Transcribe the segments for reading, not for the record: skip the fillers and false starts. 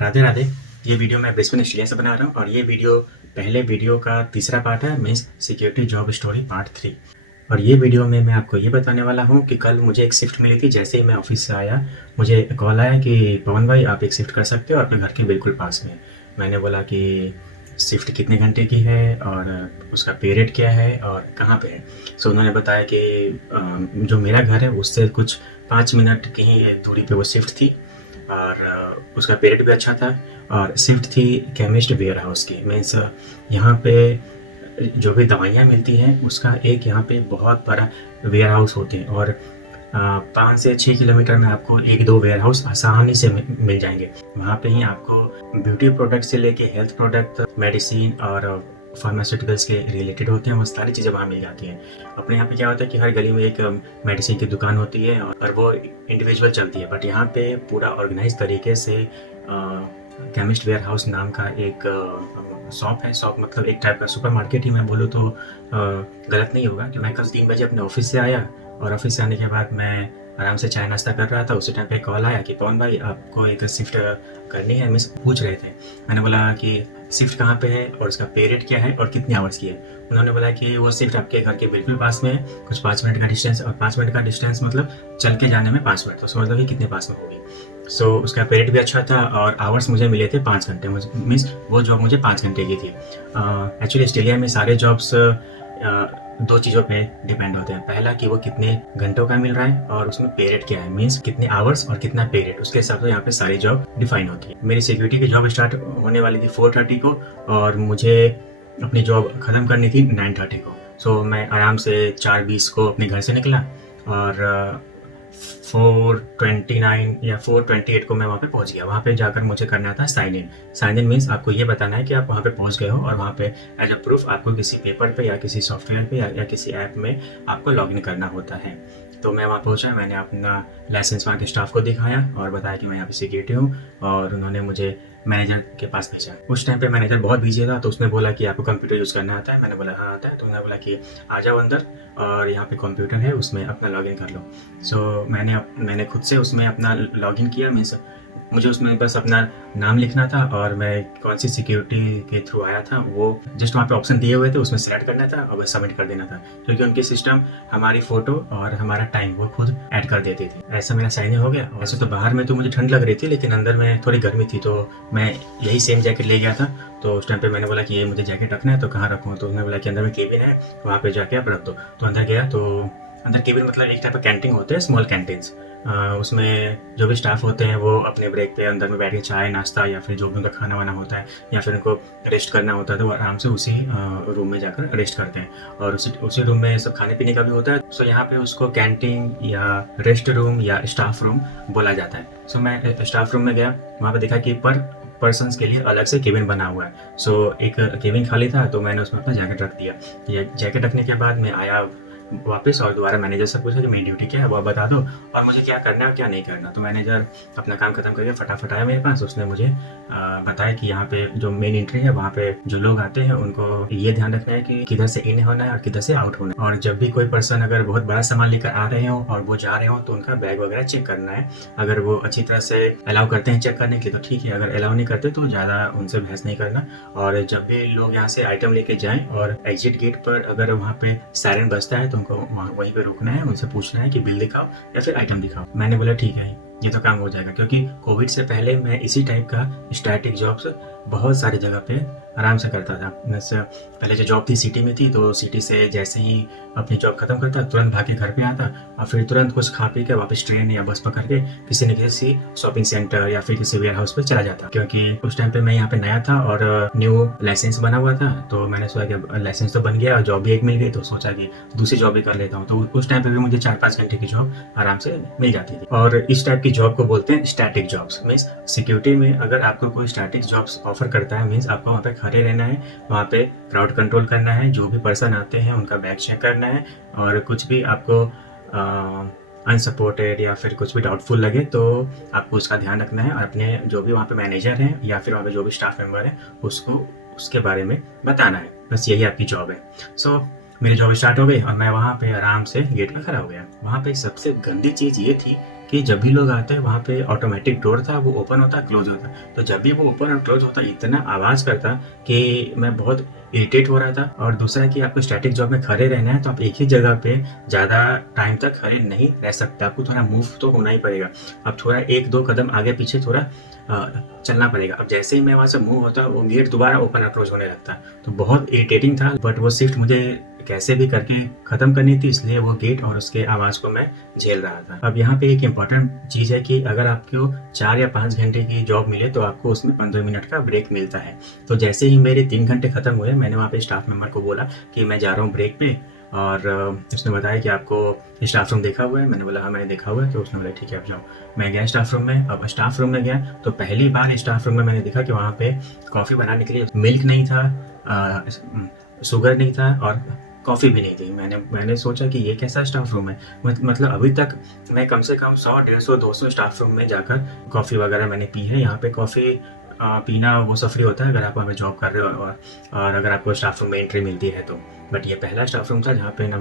राधे राधे। ये वीडियो मैं Brisbane Australia से बना रहा हूँ और ये वीडियो पहले वीडियो का तीसरा पार्ट है, means security job story part 3। और ये वीडियो में मैं आपको ये बताने वाला हूँ कि कल मुझे एक शिफ्ट मिली थी। जैसे ही मैं ऑफिस से आया मुझे कॉल आया कि पवन भाई आप एक शिफ्ट कर सकते हो अपने घर के बिल्कुल पास में। मैंने बोला कि शिफ्ट कितने घंटे की है और उसका पे रेट क्या है और कहाँ पे है। सो उन्होंने बताया कि जो मेरा घर है उससे कुछ 5 मिनट की ही दूरी पे वो शिफ्ट थी और उसका पे रेट भी अच्छा था। और शिफ्ट थी केमिस्ट वेयर हाउस की, मीन्स यहाँ पे जो भी दवाइयाँ मिलती हैं उसका एक यहाँ पे बहुत बड़ा वेयर हाउस होते हैं और 5 से 6 किलोमीटर में आपको एक दो वेयर हाउस आसानी से मिल जाएंगे। वहाँ पे ही आपको ब्यूटी प्रोडक्ट से लेके हेल्थ प्रोडक्ट, मेडिसिन और फार्मास्यूटिकल्स के रिलेटेड होते हैं, वो सारी चीज़ें वहाँ मिल जाती हैं। अपने यहाँ पे क्या होता है कि हर गली में एक मेडिसिन की दुकान होती है और वो इंडिविजुअल चलती है, बट यहाँ पे पूरा ऑर्गेनाइज तरीके से केमिस्ट वेयर हाउस नाम का एक शॉप है। शॉप मतलब एक टाइप का सुपर मार्केट ही मैं बोलूँ तो गलत नहीं होगा। कि मैं कल 3 बजे अपने ऑफिस से आया और ऑफिस से आने के बाद मैं आराम से चाय नाश्ता कर रहा था। उसी टाइम पे कॉल आया कि पवन भाई आपको एक शिफ्ट करनी है। मिस पूछ रहे थे, मैंने बोला कि शिफ्ट कहाँ पे है और उसका पे रेट क्या है और कितने आवर्स की है। उन्होंने बोला कि वो शिफ्ट आपके घर के बिल्कुल पास में है, कुछ 5 मिनट का डिस्टेंस, और 5 मिनट का डिस्टेंस मतलब चल के जाने में 5 मिनट, तो समझ लो कि कितने पास में होगी। सो उसका पे रेट भी अच्छा था और आवर्स मुझे मिले थे 5 घंटे, मुझे मीन्स वो जॉब मुझे 5 घंटे की थी। एक्चुअली ऑस्ट्रेलिया में सारे जॉब्स दो चीज़ों पे डिपेंड होते हैं। पहला कि वो कितने घंटों का मिल रहा है और उसमें पे रेट क्या है, मीन्स कितने आवर्स और कितना पे रेट, उसके हिसाब से यहाँ पे सारी जॉब डिफाइन होती है। मेरी सिक्योरिटी की जॉब स्टार्ट होने वाली थी 4:30 को और मुझे अपनी जॉब ख़त्म करनी थी 9:30 को। सो मैं आराम से 4:20 को अपने घर से निकला और 4:29 या 4:28 को मैं वहाँ पे पहुँच गया। वहाँ पे जाकर मुझे करना था sign in. Sign in means आपको ये बताना है कि आप वहाँ पे पहुँच गए हो और वहाँ पे एज अ प्रूफ आपको किसी पेपर पे या किसी सॉफ्टवेयर पे या किसी ऐप में आपको लॉगिन करना होता है। तो मैं वहाँ पहुँचा, मैंने अपना लाइसेंस वहाँ के स्टाफ को दिखाया और बताया कि मैं यहाँ पे सिक्योरिटी हूँ और उन्होंने मुझे मैनेजर के पास भेजा। उस टाइम पे मैनेजर बहुत बिजी था तो उसने बोला कि आपको कंप्यूटर यूज़ करना आता है। मैंने बोला हाँ आता है। तो उन्होंने बोला कि आ जाओ अंदर और यहाँ पे कंप्यूटर है उसमें अपना लॉगिन कर लो। सो मैंने खुद से उसमें अपना लॉगिन किया। मीन्स मुझे उसमें बस अपना नाम लिखना था और मैं कौन सी सिक्योरिटी के थ्रू आया था वो जस्ट वहाँ पे ऑप्शन दिए हुए थे, उसमें सेलेक्ट करना था और बस सबमिट कर देना था, क्योंकि उनकी सिस्टम हमारी फ़ोटो और हमारा टाइम वो खुद ऐड कर देती थी। ऐसा मेरा साइन हो गया। वैसे तो बाहर में तो मुझे ठंड लग रही थी लेकिन अंदर में थोड़ी गर्मी थी, तो मैं यही सेम जैकेट ले गया था। तो उस टाइम पे मैंने बोला कि ये मुझे जैकेट रखना है तो कहाँ रखूँ। तो उन्होंने बोला कि अंदर में केबिन है, वहाँ पे जाके आप रख दो। तो अंदर गया तो अंदर केबिन मतलब एक टाइप का कैंटीन होते हैं, स्मॉल कैंटीन्स। उसमें जो भी स्टाफ होते हैं वो अपने ब्रेक पे अंदर में बैठ के चाय नाश्ता या फिर जो भी उनका खाना वाना होता है या फिर उनको रेस्ट करना होता है तो वो आराम से उसी रूम में जाकर रेस्ट करते हैं और उसी रूम में सब खाने पीने का भी होता है। सो यहाँ पे उसको कैंटीन या रेस्ट रूम या स्टाफ रूम बोला जाता है। सो मैं स्टाफ रूम में गया, वहाँ पे देखा कि पर पर्सन्स के लिए अलग से केबिन बना हुआ है। सो एक केबिन खाली था तो मैंने उसमें अपना जैकेट रख दिया। जैकेट रखने के बाद मैं आया वापस और दोबारा मैनेजर से पूछा कि मेरी ड्यूटी क्या है वो बता दो और मुझे क्या करना है और क्या नहीं करना। तो मैनेजर अपना काम खत्म करके फटाफट आया मेरे पास। उसने मुझे बताया कि यहाँ पे जो मेन एंट्री है वहाँ पे जो लोग आते हैं उनको ये ध्यान रखना है कि किधर से इन होना है और किधर से आउट होना है, और जब भी कोई पर्सन अगर बहुत बड़ा सामान लेकर आ रहे हो और वो जा रहे हो तो उनका बैग वगैरह चेक करना है। अगर वो अच्छी तरह से अलाउ करते हैं चेक करने के लिए तो ठीक है, अगर अलाउ नहीं करते तो ज़्यादा उनसे बहस नहीं करना। और जब भी लोग यहाँ से आइटम लेके जाएं और एग्जिट गेट पर अगर वहाँ पे सायरन बजता है तो उनको वहीं पे रुकना है, उनसे पूछना है कि बिल दिखाओ या फिर आइटम दिखाओ। मैंने बोला ठीक है ये तो काम हो जाएगा, क्योंकि कोविड से पहले मैं इसी टाइप का स्टैटिक जॉब्स बहुत सारी जगह पे आराम से करता था। जैसे पहले जो जॉब थी सिटी में थी तो सिटी से जैसे ही अपनी जॉब खत्म करता तुरंत भाग के घर पे आता और फिर तुरंत कुछ खा पी के वापस ट्रेन या बस पकड़ के किसी न किसी शॉपिंग सेंटर या फिर किसी वेयर हाउस पे चला जाता, क्योंकि उस टाइम पे मैं यहाँ पे नया था और न्यू लाइसेंस बना हुआ था। तो मैंने सोचा कि लाइसेंस तो बन गया और जॉब भी एक मिल गई तो सोचा कि दूसरी जॉब भी कर लेता हूँ। तो उस टाइम पे भी मुझे 4-5 घंटे की जॉब आराम से मिल जाती थी और इस टाइप की जॉब को बोलते हैं स्टैटिक जॉब्स। मीन्स सिक्योरिटी में अगर आपको कोई स्टैटिक जॉब्स ऑफर करता है मीन्स आपको वहाँ पे खड़े रहना है, वहाँ पे क्राउड कंट्रोल करना है, जो भी पर्सन आते हैं उनका बैग चेक करना है और कुछ भी आपको अनसपोर्टेड या फिर कुछ भी डाउटफुल लगे तो आपको उसका ध्यान रखना है और अपने जो भी वहाँ पे मैनेजर हैं या फिर वहाँ पे जो भी स्टाफ मेंबर है उसको उसके बारे में बताना है। बस यही आपकी जॉब है। सो मेरी जॉब स्टार्ट हो गई और मैं वहाँ पे आराम से गेट पे खड़ा हो गया। वहाँ पे सबसे गंदी चीज़ ये थी कि जब भी लोग आते हैं वहाँ पे ऑटोमेटिक डोर था, वो ओपन होता, क्लोज़ होता। तो जब भी वो ओपन और क्लोज़ होता इतना आवाज़ करता कि मैं बहुत इरिटेट हो रहा था। और दूसरा कि आपको स्टैटिक जॉब में खड़े रहना है तो आप एक ही जगह पे ज़्यादा टाइम तक खड़े नहीं रह सकते, आपको थोड़ा मूव तो होना ही पड़ेगा। अब थोड़ा 1-2 कदम आगे पीछे थोड़ा चलना पड़ेगा। अब जैसे ही मैं वहाँ से मूव होता वो गेट दोबारा ओपन और क्लोज़ होने लगता। तो बहुत इरिटेटिंग था, बट वो शिफ्ट मुझे कैसे भी करके ख़त्म करनी थी, इसलिए वो गेट और उसके आवाज़ को मैं झेल रहा था। अब यहाँ पे एक इम्पॉर्टेंट चीज़ है कि अगर आपको 4 या 5 घंटे की जॉब मिले तो आपको उसमें 15 मिनट का ब्रेक मिलता है। तो जैसे ही मेरे 3 घंटे ख़त्म हुए, मैंने वहाँ पे स्टाफ मेंबर को बोला कि मैं जा रहा हूँ ब्रेक पे, और उसने बताया कि आपको स्टाफ रूम देखा हुआ है? मैंने बोला हाँ मैंने देखा हुआ है। तो उसने बोला ठीक है आप जाओ। मैं गया स्टाफ रूम में। अब स्टाफ रूम में गया तो पहली बार स्टाफ रूम में मैंने देखा कि वहाँ पे कॉफ़ी बनाने के लिए मिल्क नहीं था, शुगर नहीं था और कॉफ़ी भी नहीं थी। मैंने सोचा कि ये कैसा स्टाफ रूम है। मतलब अभी तक मैं कम से कम 100, 150, 200 स्टाफ रूम में जाकर कॉफ़ी वगैरह मैंने पी है। यहाँ पे कॉफ़ी पीना वो सफ़री होता है अगर आप वहाँ पे जॉब कर रहे हो और अगर आपको स्टाफ रूम में एंट्री मिलती है तो। बट ये पहला स्टाफ रूम था जहाँ पे ना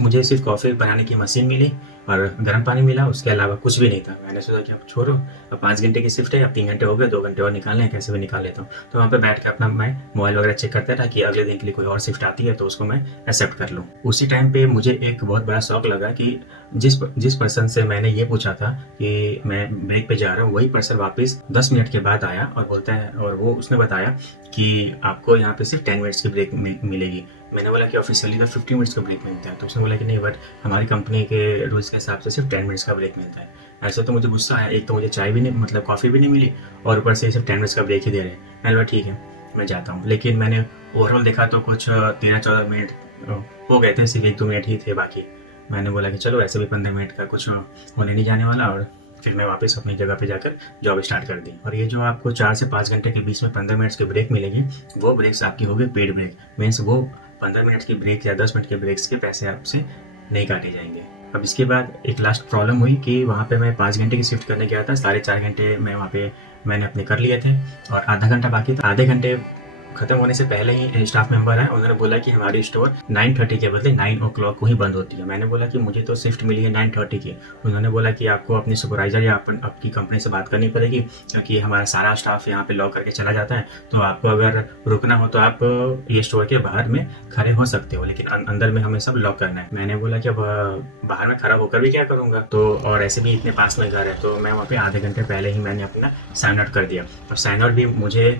मुझे सिर्फ कॉफ़ी बनाने की मशीन मिली और गर्म पानी मिला, उसके अलावा कुछ भी नहीं था। मैंने सोचा कि अब छोड़ो, अब 5 घंटे की शिफ्ट है, अब 3 घंटे हो गए, 2 घंटे और निकालने हैं, कैसे भी निकाल लेता हूँ। तो वहाँ पे बैठ के अपना मैं मोबाइल वगैरह चेक करता था कि अगले दिन के लिए कोई और शिफ्ट आती है तो उसको मैं एक्सेप्ट कर लूँ। उसी टाइम पे मुझे एक बहुत बड़ा शौक लगा कि जिस पर्सन से मैंने ये पूछा था कि मैं ब्रेक पे जा रहा हूँ, वही पर्सन वापस 10 मिनट के बाद आया और बोलता है, और वो उसने बताया कि आपको यहाँ पे सिर्फ 10 मिनट्स की ब्रेक मिलेगी। मैंने बोला कि ऑफिशियली तो 50 मिनट्स का ब्रेक मिलता है। तो उसने बोला कि नहीं, बट हमारी कंपनी के रूल्स के हिसाब से सिर्फ 10 मिनट्स का ब्रेक मिलता है। ऐसे तो मुझे गुस्सा आया, एक तो मुझे चाय भी नहीं, मतलब कॉफ़ी भी नहीं मिली और ऊपर से सिर्फ 10 मिनट्स का ब्रेक ही दे रहे हैं। मैंने बोला ठीक है मैं जाता हूँ। लेकिन मैंने ओवरऑल देखा तो कुछ 13-14 मिनट हो गए थे, सिर्फ 1-2 मिनट ही थे बाकी। मैंने बोला कि चलो ऐसे भी 15 मिनट का कुछ होने नहीं जाने वाला, और फिर मैं वापस अपनी जगह पे जाकर जॉब स्टार्ट कर दी। और ये जो आपको 4 से 5 घंटे के बीच में 15 मिनट्स की ब्रेक मिलेगी, वो ब्रेक्स आपकी होगी पेड ब्रेक। मीन्स वो 15 मिनट की ब्रेक या 10 मिनट के ब्रेक्स के पैसे आपसे नहीं काटे जाएंगे। अब इसके बाद एक लास्ट प्रॉब्लम हुई कि वहाँ पे मैं 5 घंटे की शिफ्ट करने गया था, 4.5 घंटे मैं वहाँ पे मैंने अपने कर लिए थे और आधा घंटा बाकी था। आधे घंटे खत्म होने से पहले ही स्टाफ मेंबर आए, उन्होंने बोला कि हमारी स्टोर 9:30 के बदले 9 o'clock को ही बंद होती है। मैंने बोला कि मुझे तो शिफ्ट मिली है 9:30 की। उन्होंने बोला कि आपको अपने सुपरवाइजर या आपकी कंपनी से बात करनी पड़ेगी, क्योंकि हमारा सारा स्टाफ यहाँ पे लॉक करके चला जाता है। तो आपको अगर रुकना हो तो आप ये स्टोर के बाहर में खड़े हो सकते हो, लेकिन अंदर में हमें सब लॉक करना है। मैंने बोला कि अब बाहर में खड़ा होकर भी क्या करूँगा, तो और ऐसे भी इतने पास में घर है। तो मैं वहाँ पे आधे घंटे पहले ही मैंने अपना साइन आउट कर दिया। और साइन आउट भी मुझे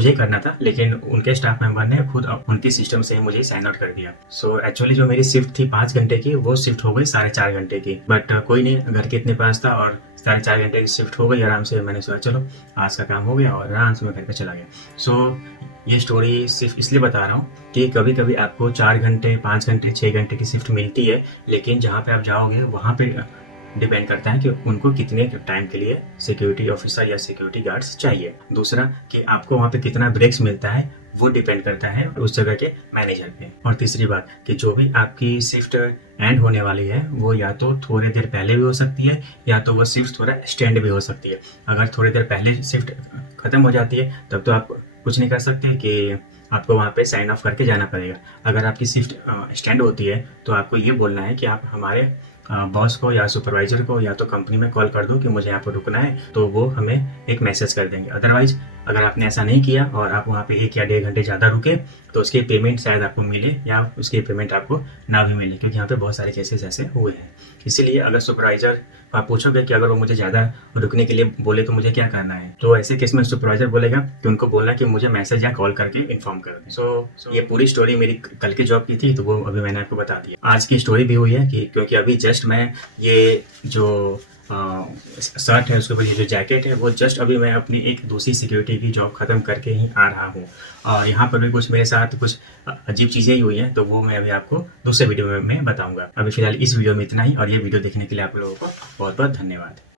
ही करना था, लेकिन उनके स्टाफ मेंबर ने खुद उनकी सिस्टम से ही मुझे साइन आउट कर दिया। सो एक्चुअली जो मेरी शिफ्ट थी 5 घंटे की, वो शिफ्ट हो गई 4.5 घंटे की। बट कोई नहीं, घर के इतने पास था और 4.5 घंटे की शिफ्ट हो गई आराम से। मैंने सोचा चलो आज का काम हो गया और आराम से मैं घर पे चला गया। सो ये स्टोरी सिर्फ इसलिए बता रहा हूँ कि कभी कभी आपको 4 घंटे, 5 घंटे, 6 घंटे की शिफ्ट मिलती है, लेकिन जहाँ पे आप जाओगे वहाँ पे डिपेंड करता है कि उनको कितने टाइम के लिए सिक्योरिटी ऑफिसर या सिक्योरिटी गार्ड्स चाहिए। दूसरा कि आपको वहाँ पे कितना ब्रेक्स मिलता है, वो डिपेंड करता है उस जगह के मैनेजर पे। और तीसरी बात कि जो भी आपकी शिफ्ट एंड होने वाली है, वो या तो थोड़ी देर पहले भी हो सकती है या तो वो शिफ्ट थोड़ा एक्सटेंड भी हो सकती है। अगर थोड़ी देर पहले शिफ्ट खत्म हो जाती है तब तो आप कुछ नहीं कर सकते कि आपको वहाँ पे साइन ऑफ करके जाना पड़ेगा। अगर आपकी शिफ्ट एक्सटेंड होती है तो आपको ये बोलना है कि आप हमारे बॉस को या सुपरवाइजर को या तो कंपनी में कॉल कर दो कि मुझे यहाँ पर रुकना है, तो वो हमें एक मैसेज कर देंगे। अदरवाइज अगर आपने ऐसा नहीं किया और आप वहाँ पे 1 या 1.5 घंटे ज़्यादा रुके तो उसकी पेमेंट शायद आपको मिले या उसकी पेमेंट आपको ना भी मिले, क्योंकि यहाँ पे बहुत सारे केसेस ऐसे हुए हैं। इसीलिए अगर सुपरवाइजर आप पूछोगे कि अगर वो मुझे ज़्यादा रुकने के लिए बोले तो मुझे क्या करना है, तो ऐसे केस में सुपरवाइजर बोलेगा कि उनको बोलना कि मुझे मैसेज या कॉल करके इन्फॉर्म कर दें। सो ये पूरी स्टोरी मेरी कल की जॉब की थी, तो वो अभी मैंने आपको बता दिया। आज की स्टोरी भी हुई है कि क्योंकि अभी जस्ट मैं ये जो शर्ट है उसके ऊपर ये जो जैकेट है, वो जस्ट अभी मैं अपनी एक दूसरी सिक्योरिटी की जॉब ख़त्म करके ही आ रहा हूँ। और यहाँ पर भी कुछ मेरे साथ कुछ अजीब चीज़ें ही हुई हैं, तो वो मैं अभी आपको दूसरे वीडियो में बताऊँगा। अभी फिलहाल इस वीडियो में इतना ही, और ये वीडियो देखने के लिए आप लोगों को बहुत बहुत धन्यवाद।